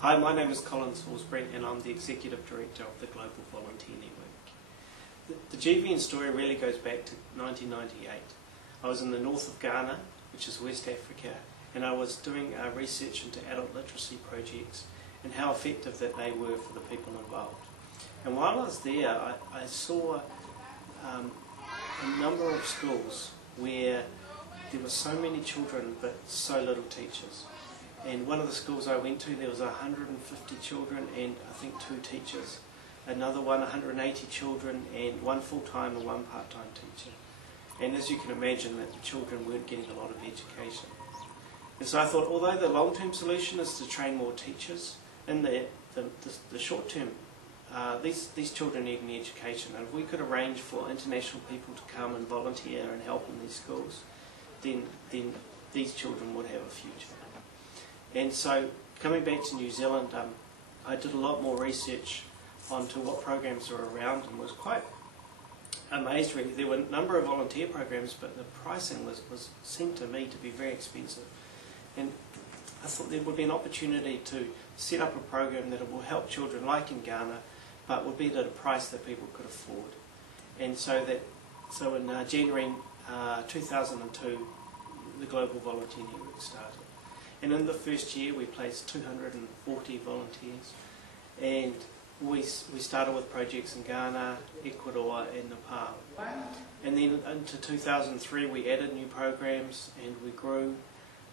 Hi, my name is Colin Salisbury and I'm the Executive Director of the Global Volunteer Network. The GVN story really goes back to 1998. I was in the north of Ghana, which is West Africa, and I was doing research into adult literacy projects and how effective that they were for the people involved. And while I was there, I saw a number of schools where there were so many children but so little teachers. And one of the schools I went to, there was 150 children and I think 2 teachers. Another one, 180 children and 1 full-time and 1 part-time teacher. And as you can imagine, that the children weren't getting a lot of education. And so I thought, although the long-term solution is to train more teachers, in the short term, these children need an education. And if we could arrange for international people to come and volunteer and help in these schools, then these children would have a future. And so, coming back to New Zealand, I did a lot more research onto what programs are around and was quite amazed really. There were a number of volunteer programs, but the pricing seemed to me to be very expensive. And I thought there would be an opportunity to set up a program that will help children like in Ghana, but would be at a price that people could afford. And so in January 2002, the Global Volunteer Network started. And in the first year we placed 240 volunteers, and we started with projects in Ghana, Ecuador and Nepal. And then into 2003 we added new programs and we grew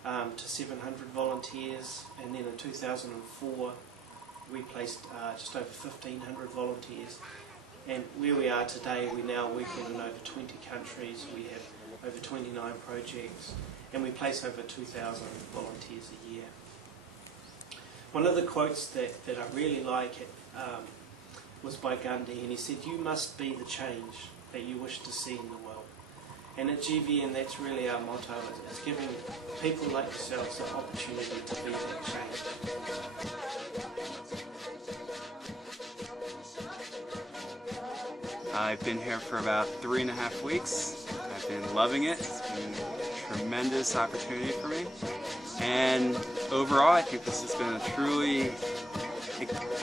to 700 volunteers, and then in 2004 we placed just over 1,500 volunteers. And where we are today, we're now working in over 20 countries, we have over 29 projects, and we place over 2,000 volunteers a year. One of the quotes that I really like was by Gandhi, and he said, "You must be the change that you wish to see in the world." And at GVN, that's really our motto, is giving people like yourselves the opportunity to be that change. I've been here for about 3.5 weeks. I've been loving it. It's been a tremendous opportunity for me. And overall, I think this has been a truly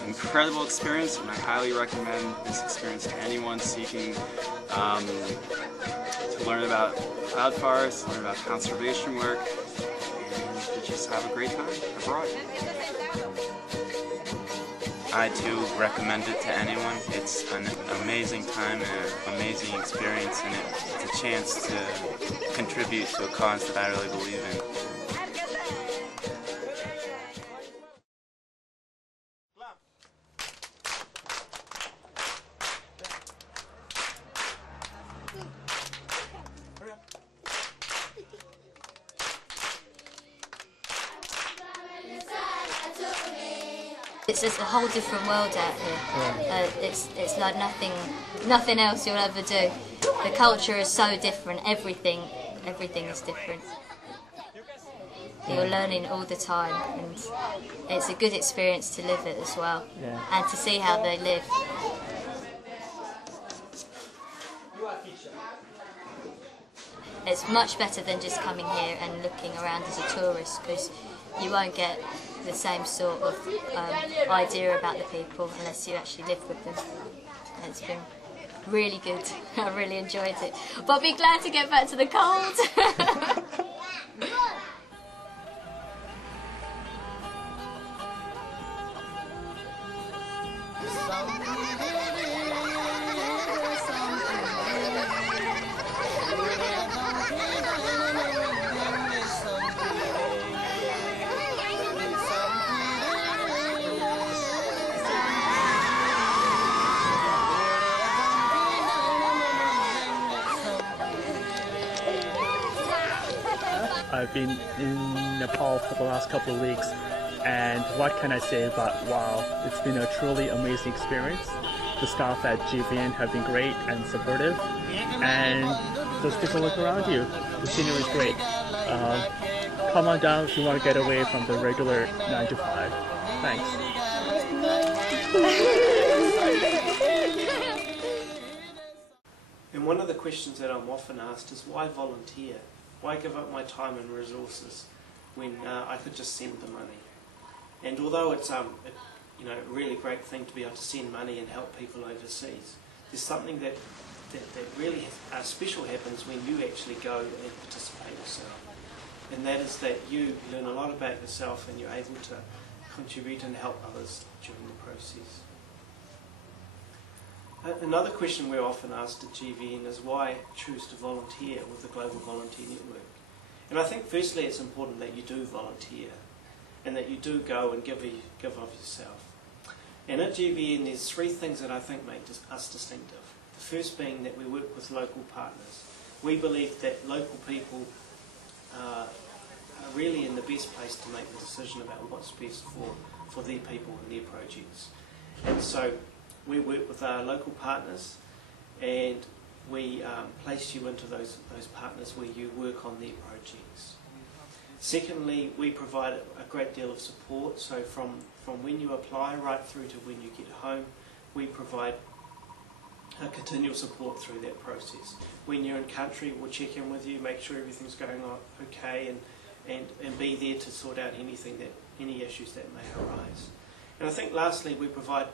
incredible experience, and I highly recommend this experience to anyone seeking to learn about cloud forests, learn about conservation work, and to just have a great time abroad. I do recommend it to anyone. It's an amazing time and an amazing experience, and it's a chance to contribute to a cause that I really believe in. It's just a whole different world out here. It's like nothing else you'll ever do. The culture is so different. Everything is different. You're learning all the time, and it's a good experience to live it as well, and to see how they live. It's much better than just coming here and looking around as a tourist, because you won't get the same sort of idea about the people unless you actually live with them. And it's been really good. I really enjoyed it. But I'll be glad to get back to the cold. I've been in Nepal for the last couple of weeks, and what can I say but wow, it's been a truly amazing experience. The staff at GVN have been great and supportive, and just take a look around you. The scenery is great. Come on down if you want to get away from the regular 9 to 5. Thanks. And one of the questions that I'm often asked is, why volunteer? Why give up my time and resources when I could just send the money? And although it's a really great thing to be able to send money and help people overseas, there's something that really special happens when you actually go and participate yourself. And that is that you learn a lot about yourself and you're able to contribute and help others during the process. Another question we're often asked at GVN is why choose to volunteer with the Global Volunteer Network. And I think firstly it's important that you do volunteer and that you do go and give of yourself. And at GVN there's three things that I think make us distinctive. The first being that we work with local partners. We believe that local people are really in the best place to make the decision about what's best for their people and their projects. And so we work with our local partners and we place you into those partners where you work on their projects. Secondly, we provide a great deal of support, so from when you apply right through to when you get home, we provide continual support through that process. When you're in country, we'll check in with you, make sure everything's going on okay, and be there to sort out any issues that may arise. And I think lastly, we provide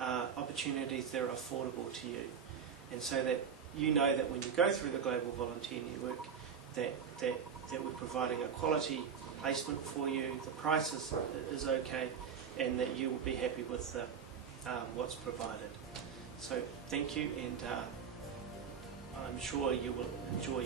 opportunities that are affordable to you, and so that you know that when you go through the Global Volunteer Network that we're providing a quality placement for you, the price is okay, and that you will be happy with what's provided. So thank you, and I'm sure you will enjoy